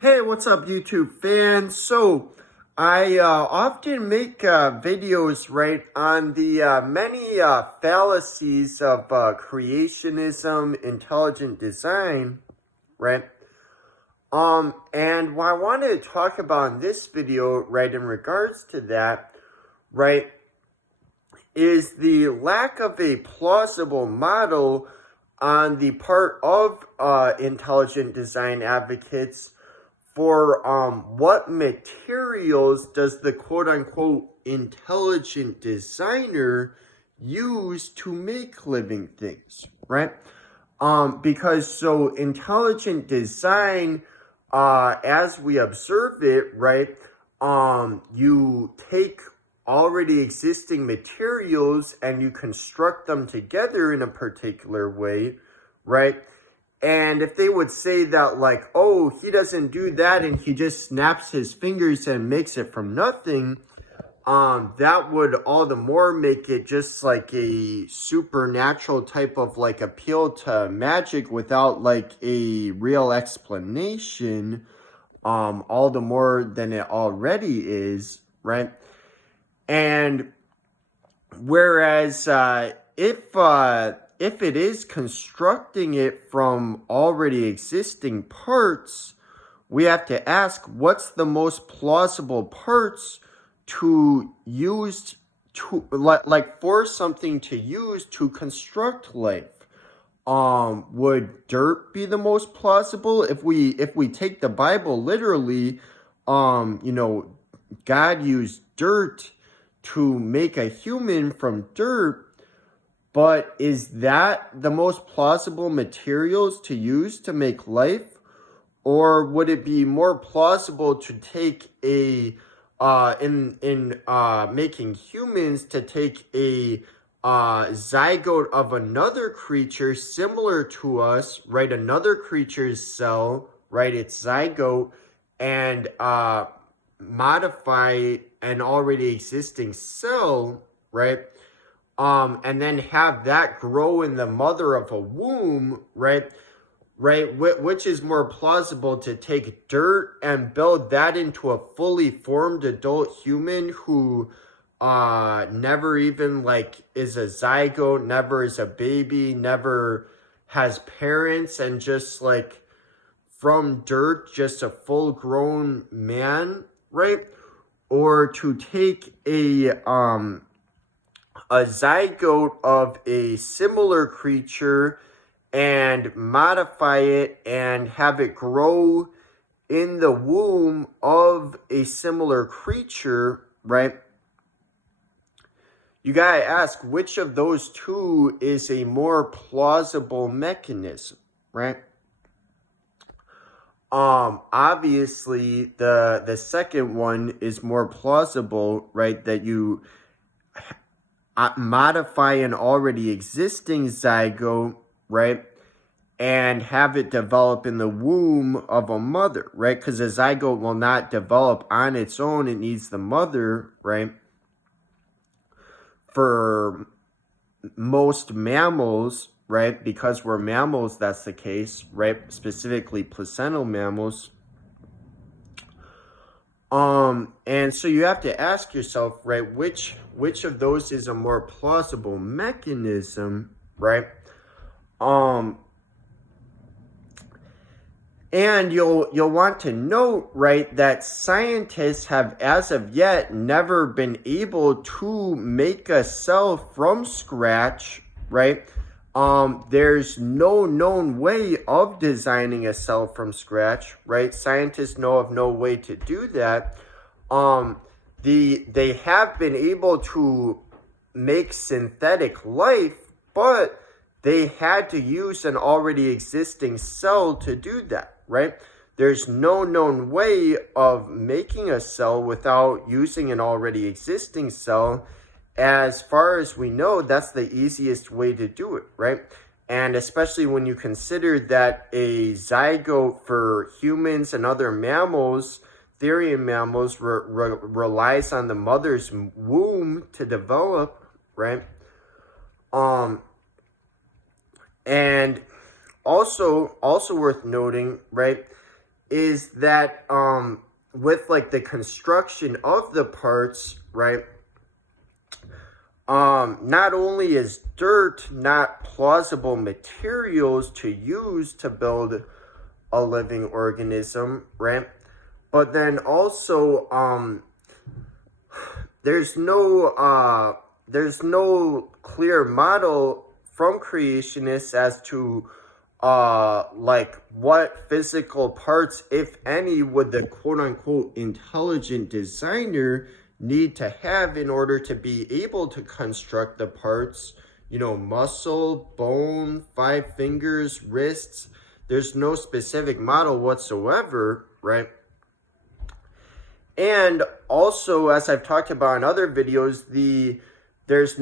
Hey, what's up, YouTube fans? So, I often make videos, right, on the many fallacies of creationism, intelligent design, right? And what I wanted to talk about in this video, right, in regards to that, right, is the lack of a plausible model on the part of intelligent design advocates for what materials does the quote-unquote intelligent designer use to make living things, right? Because so intelligent design, as we observe it, right, you take already existing materials and you construct them together in a particular way, right? And if they would say that, like, oh, he doesn't do that and he just snaps his fingers and makes it from nothing, that would all the more make it just like a supernatural type of like appeal to magic without like a real explanation, all the more than it already is, right? And whereas if it is constructing it from already existing parts, we have to ask what's the most plausible parts to use to like for something to use to construct life. Would dirt be the most plausible? If we take the Bible literally, God used dirt to make a human from dirt, but is that the most plausible materials to use to make life? Or would it be more plausible to take a making humans, to take a zygote of another creature similar to us, right? Another creature's cell, right? Its zygote, and modify an already existing cell, right? And then have that grow in the mother of a womb, right? Right, which is more plausible, to take dirt and build that into a fully formed adult human who never even like is a zygote, never is a baby, never has parents, and just like from dirt, just a full grown man, right? Or to take a zygote of a similar creature and modify it and have it grow in the womb of a similar creature, right? You gotta ask which of those two is a more plausible mechanism, right? Obviously the second one is more plausible, right? That you modify an already existing zygote, right? And have it develop in the womb of a mother, right? Because a zygote will not develop on its own. It needs the mother, right? For most mammals, right? Because we're mammals, that's the case, right? Specifically placental mammals. And so you have to ask yourself, right, which of those is a more plausible mechanism, right? And you'll want to note, right, that scientists have as of yet never been able to make a cell from scratch, right? There's no known way of designing a cell from scratch, right? Scientists know of no way to do that. They have been able to make synthetic life, but they had to use an already existing cell to do that, right? There's no known way of making a cell without using an already existing cell. As far as we know, that's the easiest way to do it, right? And especially when you consider that a zygote for humans and other mammals, therian mammals, relies on the mother's womb to develop, right? And also worth noting, right, is that with like the construction of the parts, right? Not only is dirt not plausible materials to use to build a living organism, right? But then also, there's no clear model from creationists as to like what physical parts, if any, would the quote unquote intelligent designer need to have in order to be able to construct the parts. You know, muscle, bone, 5 fingers, wrists. There's no specific model whatsoever, right? And also, as I've talked about in other videos, there's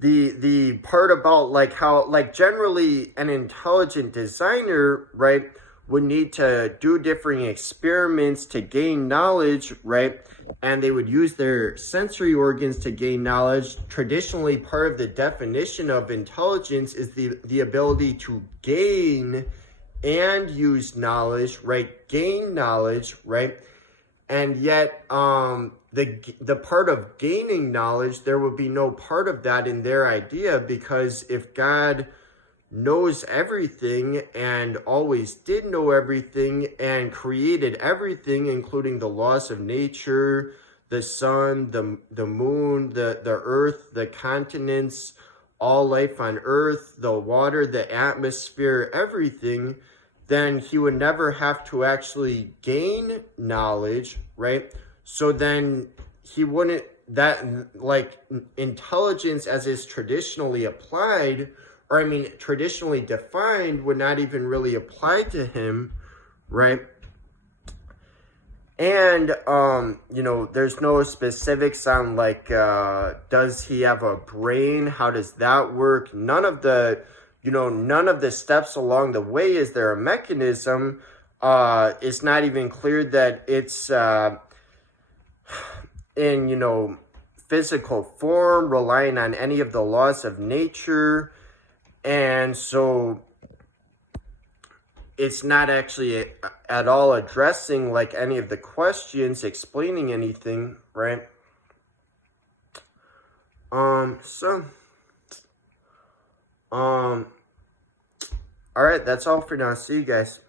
the part about like how, like, generally an intelligent designer, right, would need to do different experiments to gain knowledge, right? And they would use their sensory organs to gain knowledge. Traditionally, part of the definition of intelligence is the ability to gain and use knowledge, right? Gain knowledge, right? And yet, the part of gaining knowledge, there would be no part of that in their idea, because if God knows everything and always did know everything and created everything, including the laws of nature, the sun, the moon, the earth, the continents, all life on earth, the water, the atmosphere, everything, then he would never have to actually gain knowledge, right? So then he wouldn't, that, like, intelligence as is traditionally applied, or I mean traditionally defined, would not even really apply to him, right? And you know, there's no specifics on like does he have a brain? How does that work? None of the steps along the way. Is there a mechanism? It's not even clear that it's in, you know, physical form, relying on any of the laws of nature. And so it's not actually at all addressing like any of the questions, explaining anything, right? All right, that's all for now. See you guys.